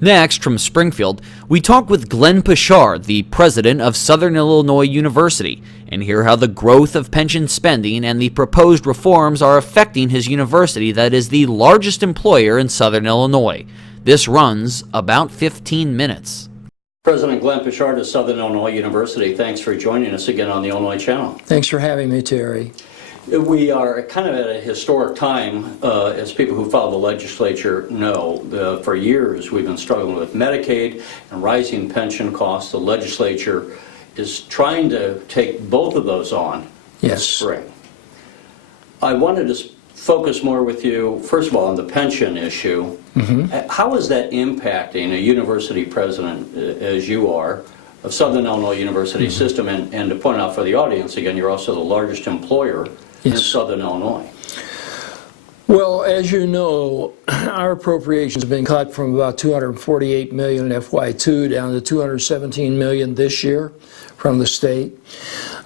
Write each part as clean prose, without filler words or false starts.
Next, from Springfield, we talk with Glenn Poshard, the president of Southern Illinois University, and hear how the growth of pension spending and the proposed reforms are affecting his university that is the largest employer in Southern Illinois. This runs about 15 minutes. President Glenn Poshard of Southern Illinois University, thanks for joining us again on the Illinois Channel. Thanks for having me, Terry. We are kind of at a historic time, as people who follow the legislature know. For years we've been struggling with Medicaid and rising pension costs. The legislature is trying to take both of those on this spring. I wanted to focus more with you, first of all, on the pension issue. How is that impacting a university president, as you are, of Southern Illinois University system? And to point out for the audience, again, you're also the largest employer in Southern Illinois. Well, as you know, our appropriations have been cut from about $248 million in FY2 down to $217 million this year from the state.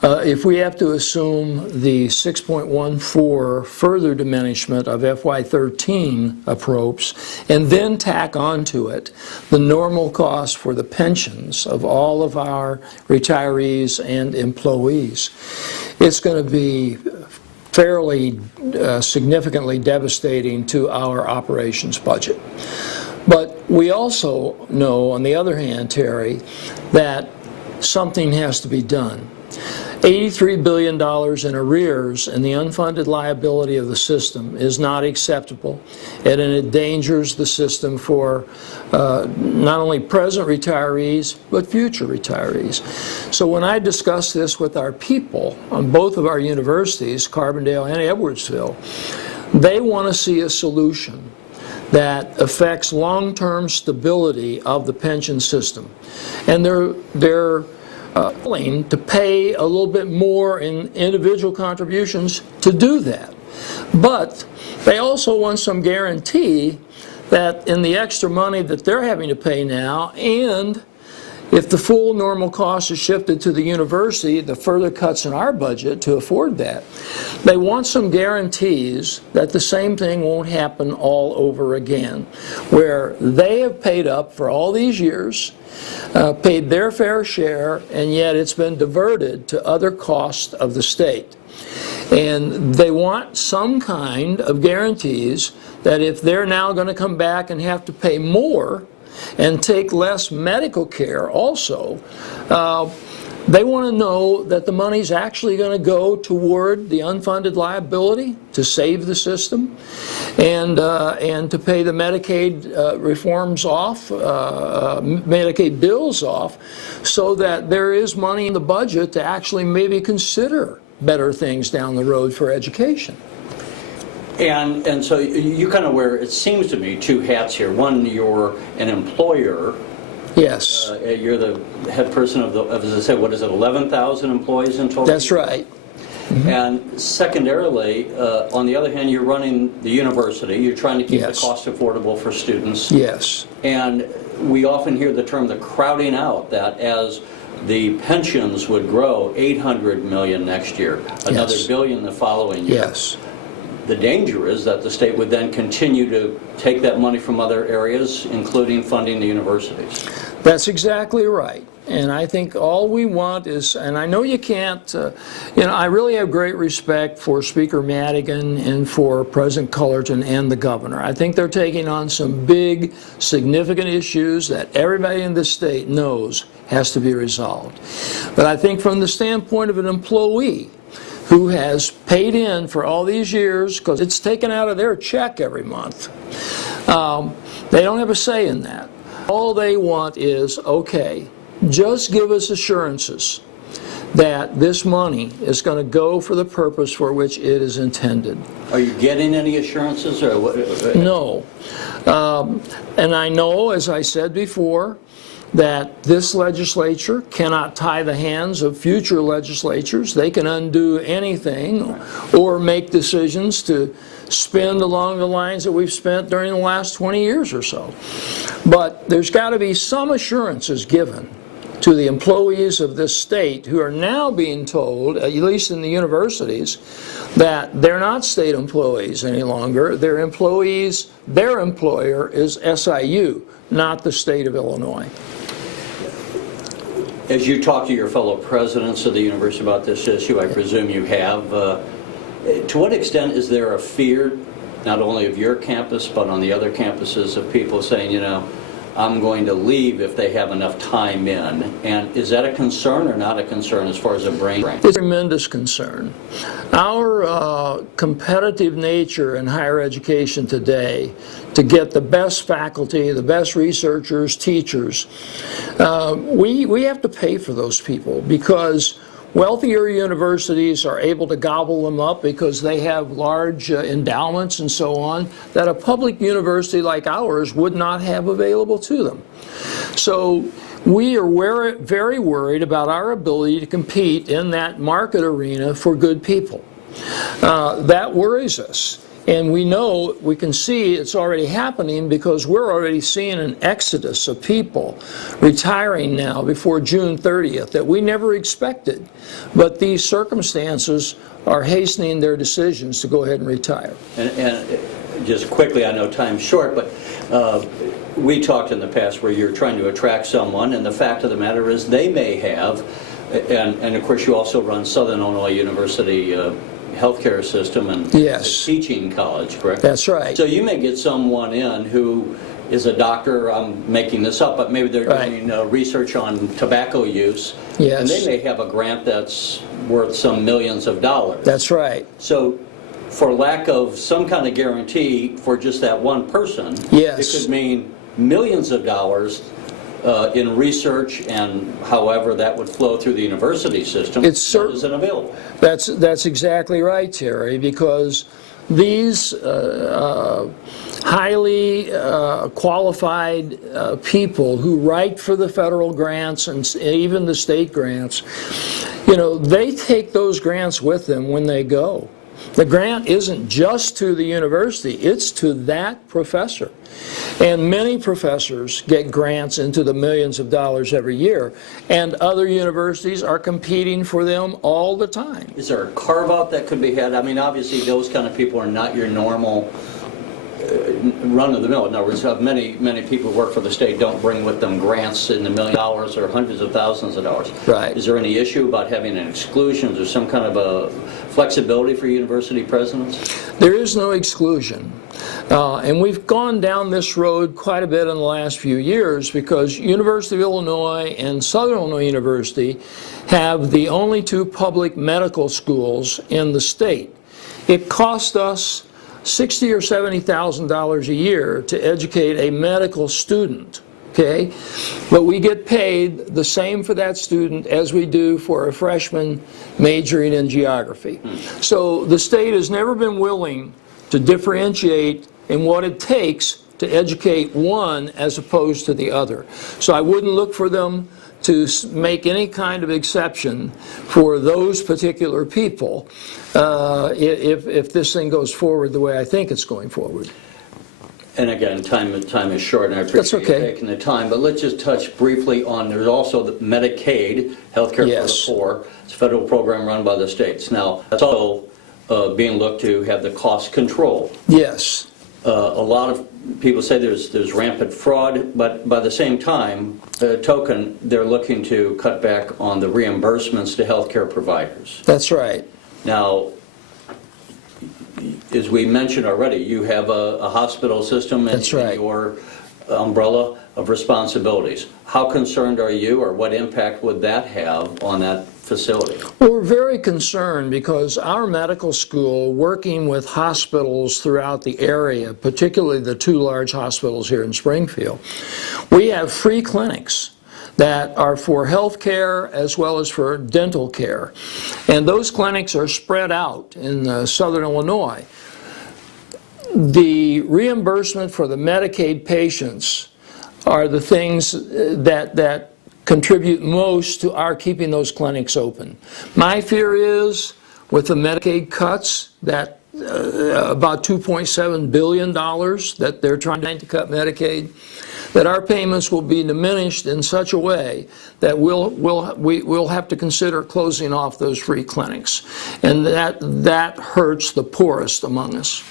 If we have to assume the 6.14 further diminishment of FY13 approps and then tack onto it the normal cost for the pensions of all of our retirees and employees, it's going to be fairly significantly devastating to our operations budget. But we also know, on the other hand, Terry, that something has to be done. $83 billion in arrears and the unfunded liability of the system is not acceptable, and it endangers the system for not only present retirees but future retirees. So when I discuss this with our people on both of our universities, Carbondale and Edwardsville, they want to see a solution that affects long-term stability of the pension system, and they're willing to pay a little bit more in individual contributions to do that. But they also want some guarantee that in the extra money that they're having to pay now, and if the full normal cost is shifted to the university, the further cuts in our budget to afford that, they want some guarantees that the same thing won't happen all over again, where they have paid up for all these years, paid their fair share, and yet it's been diverted to other costs of the state. And they want some kind of guarantees that if they're now going to come back and have to pay more and take less medical care also, they want to know that the money's actually going to go toward the unfunded liability to save the system, and to pay the Medicaid reforms off, Medicaid bills off, so that there is money in the budget to actually maybe consider better things down the road for education. And so you kind of wear, it seems to me, two hats here. One, you're an employer. Yes. You're the head person of as I said, what is it, 11,000 employees in total? That's right. And secondarily, on the other hand, you're running the university. You're trying to keep the cost affordable for students. Yes. And we often hear the term the crowding out, that as the pensions would grow, $800 million next year, another $1 billion the following year. Yes. The danger is that the state would then continue to take that money from other areas, including funding the universities. That's exactly right. And I think all we want is, and I know you can't, I really have great respect for Speaker Madigan and for President Cullerton and the governor. I think they're taking on some big, significant issues that everybody in the state knows has to be resolved. But I think from the standpoint of an employee who has paid in for all these years, because it's taken out of their check every month, they don't have a say in that. All they want is, okay, just give us assurances that this money is going to go for the purpose for which it is intended. Are you getting any assurances? Or what? No. And I know, as I said before, that this legislature cannot tie the hands of future legislatures. They can undo anything or make decisions to spend along the lines that we've spent during the last 20 years or so. But there's got to be some assurances given to the employees of this state who are now being told, at least in the universities, that they're not state employees any longer. They're employees, their employer is SIU, not the state of Illinois. As you talk to your fellow presidents of the university about this issue, I presume you have, to what extent is there a fear, not only of your campus, but on the other campuses, of people saying, you know, I'm going to leave if they have enough time in? And is that a concern or not a concern as far as a brain drain? It's a tremendous concern. Our competitive nature in higher education today to get the best faculty, the best researchers, teachers, we have to pay for those people because wealthier universities are able to gobble them up because they have large endowments and so on that a public university like ours would not have available to them. So we are very worried about our ability to compete in that market arena for good people. That worries us. And we know, we can see it's already happening because we're already seeing an exodus of people retiring now before June 30th that we never expected. But these circumstances are hastening their decisions to go ahead and retire. And just quickly, I know time's short, but we talked in the past where you're trying to attract someone, and the fact of the matter is they may have, and of course you also run Southern Illinois University healthcare system and yes. teaching college, correct? That's right. So you may get someone in who is a doctor, I'm making this up, but maybe they're doing research on tobacco use, yes. and they may have a grant that's worth some millions of dollars. That's right. So for lack of some kind of guarantee for just that one person, yes. it could mean millions of dollars in research, and however that would flow through the university system, that isn't available. That's exactly right, Terry, because these highly qualified people who write for the federal grants and even the state grants, you know, they take those grants with them when they go. The grant isn't just to the university, it's to that professor. And many professors get grants into the millions of dollars every year, and other universities are competing for them all the time. Is there a carve-out that could be had? I mean, obviously those kind of people are not your normal run-of-the-mill. In other words, many people who work for the state don't bring with them grants in the $1 million or hundreds of thousands of dollars. Right. Is there any issue about having an exclusion? Is there some kind of a flexibility for university presidents? There is no exclusion. And we've gone down this road quite a bit in the last few years because University of Illinois and Southern Illinois University have the only two public medical schools in the state. It cost us $60,000 or $70,000 a year to educate a medical student, okay? But we get paid the same for that student as we do for a freshman majoring in geography. So the state has never been willing to differentiate in what it takes to educate one as opposed to the other. So I wouldn't look for them to make any kind of exception for those particular people if this thing goes forward the way I think it's going forward. And again, time is short, and I appreciate you taking the time. But let's just touch briefly on, there's also the Medicaid, healthcare for the poor. It's a federal program run by the states. Now, that's also being looked to have the cost control. Yes. A lot of people say there's rampant fraud, but by the same time, token, they're looking to cut back on the reimbursements to healthcare providers. That's right. Now, as we mentioned already, you have a hospital system in your umbrella of responsibilities. How concerned are you, or what impact would that have on that facility? Well, we're very concerned because our medical school, working with hospitals throughout the area, particularly the two large hospitals here in Springfield, we have free clinics that are for health care as well as for dental care. And those clinics are spread out in Southern Illinois. The reimbursement for the Medicaid patients are the things that contribute most to our keeping those clinics open. My fear is, with the Medicaid cuts, that about $2.7 billion that they're trying to cut Medicaid, that our payments will be diminished in such a way that we'll have to consider closing off those free clinics. And that hurts the poorest among us.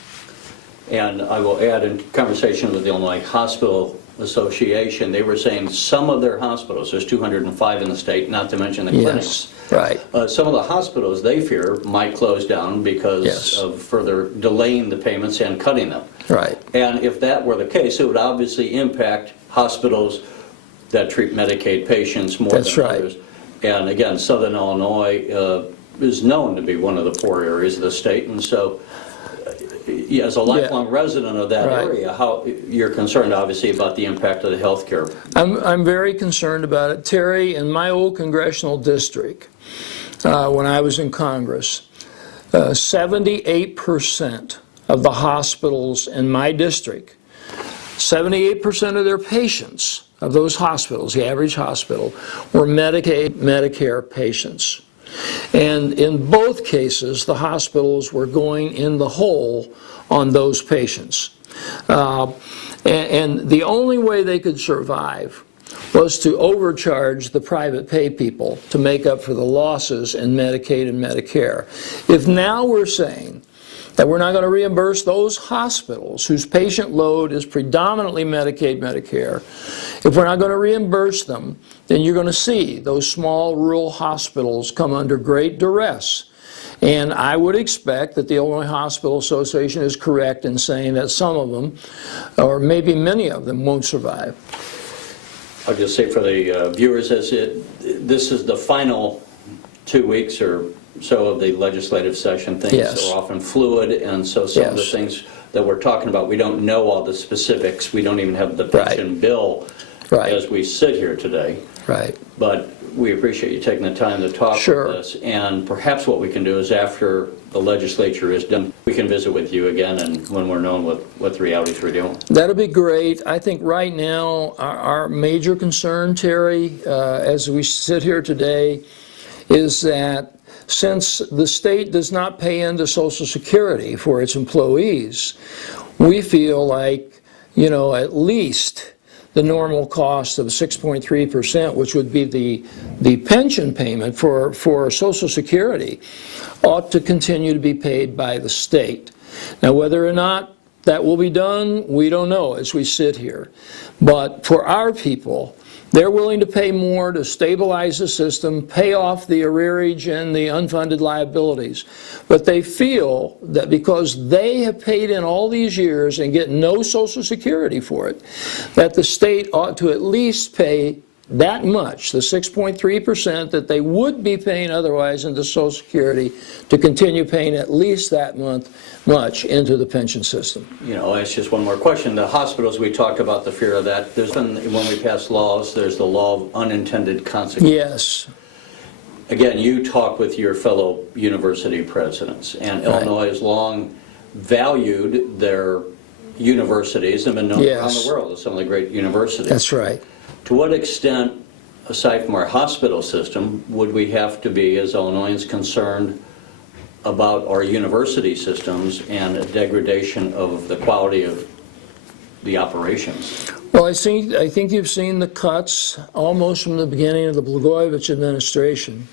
And I will add, in conversation with the Illinois Hospital Association, they were saying some of their hospitals, there's 205 in the state, not to mention the clinics. Yes, right. Some of the hospitals, they fear, might close down because of further delaying the payments and cutting them. Right. And if that were the case, it would obviously impact hospitals that treat Medicaid patients more than others. And again, Southern Illinois is known to be one of the poor areas of the state, and so as a lifelong resident of that area, how you're concerned obviously about the impact of the health care. I'm very concerned about it. Terry, in my old congressional district, when I was in Congress, 78% of the hospitals in my district, 78% of their patients of those hospitals, the average hospital, were Medicaid, Medicare patients. And in both cases, the hospitals were going in the hole on those patients. And the only way they could survive was to overcharge the private pay people to make up for the losses in Medicaid and Medicare. If now we're saying that we're not going to reimburse those hospitals whose patient load is predominantly Medicaid, Medicare, if we're not going to reimburse them, then you're going to see those small rural hospitals come under great duress. And I would expect that the Illinois Hospital Association is correct in saying that some of them, or maybe many of them, won't survive. I'll just say for the viewers, this is the final 2 weeks or so of the legislative session. Things are often fluid, and so some of the things that we're talking about, we don't know all the specifics. We don't even have the pension bill as we sit here today. Right. But we appreciate you taking the time to talk with us, and perhaps what we can do is after the legislature is done, we can visit with you again, and when we're known what the realities we're doing. That'll be great. I think right now our major concern, Terry, as we sit here today, is that since the state does not pay into Social Security for its employees, we feel like, at least the normal cost of 6.3%, which would be the pension payment for Social Security, ought to continue to be paid by the state. Now, whether or not that will be done, we don't know as we sit here. But for our people, they're willing to pay more to stabilize the system, pay off the arrearage and the unfunded liabilities. But they feel that because they have paid in all these years and get no Social Security for it, that the state ought to at least pay that much, the 6.3% that they would be paying otherwise into Social Security, to continue paying at least that much into the pension system. I'll ask just one more question. The hospitals, we talked about the fear of that. There's been, when we pass laws, there's the law of unintended consequences. Yes. Again, you talk with your fellow university presidents, and Illinois has long valued their universities and been known around the world as some of the great universities. That's right. To what extent, aside from our hospital system, would we have to be, as Illinoisans, concerned about our university systems and a degradation of the quality of the operations? Well, I think you've seen the cuts almost from the beginning of the Blagojevich administration.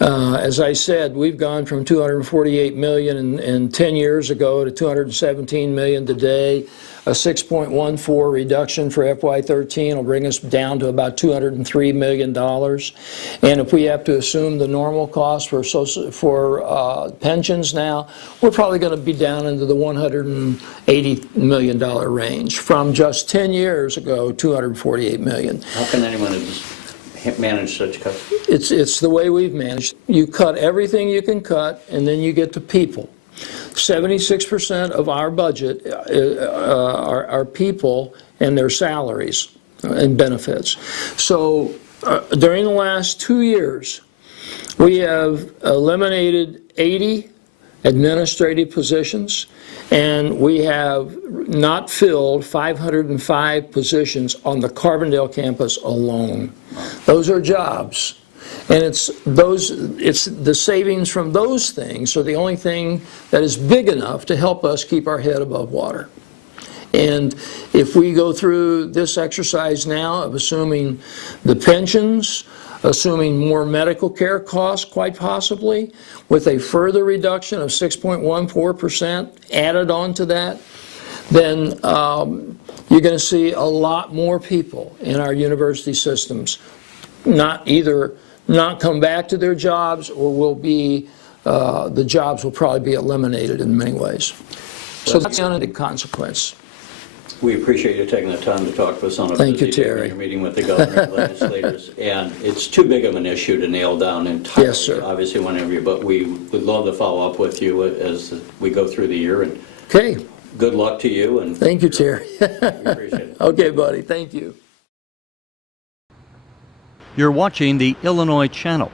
As I said, we've gone from $248 million in 10 years ago to $217 million today. A 6.14 reduction for FY13 will bring us down to about $203 million. And if we have to assume the normal cost for pensions now, we're probably going to be down into the $180 million range from just 10 years ago, $248 million. How can anyone manage such cuts? It's the way we've managed. You cut everything you can cut, and then you get to people. 76% of our budget are people and their salaries and benefits. So during the last 2 years, we have eliminated 80 administrative positions, and we have not filled 505 positions on the Carbondale campus alone. Those are jobs. And it's the savings from those things are the only thing that is big enough to help us keep our head above water. And if we go through this exercise now of assuming the pensions, assuming more medical care costs, quite possibly, with a further reduction of 6.14% added on to that, then you're going to see a lot more people in our university systems either not come back to their jobs, or will be, the jobs will probably be eliminated in many ways. So that's the unintended consequence. We appreciate you taking the time to talk to us on a Thank you, busy day when Terry. you're meeting with the governor and legislators. And it's too big of an issue to nail down entirely. Yes, sir. Obviously, whenever you, but we would love to follow up with you as we go through the year. And Okay. good luck to you. And Thank you, Terry. we appreciate it. Okay, buddy. Thank you. You're watching the Illinois Channel.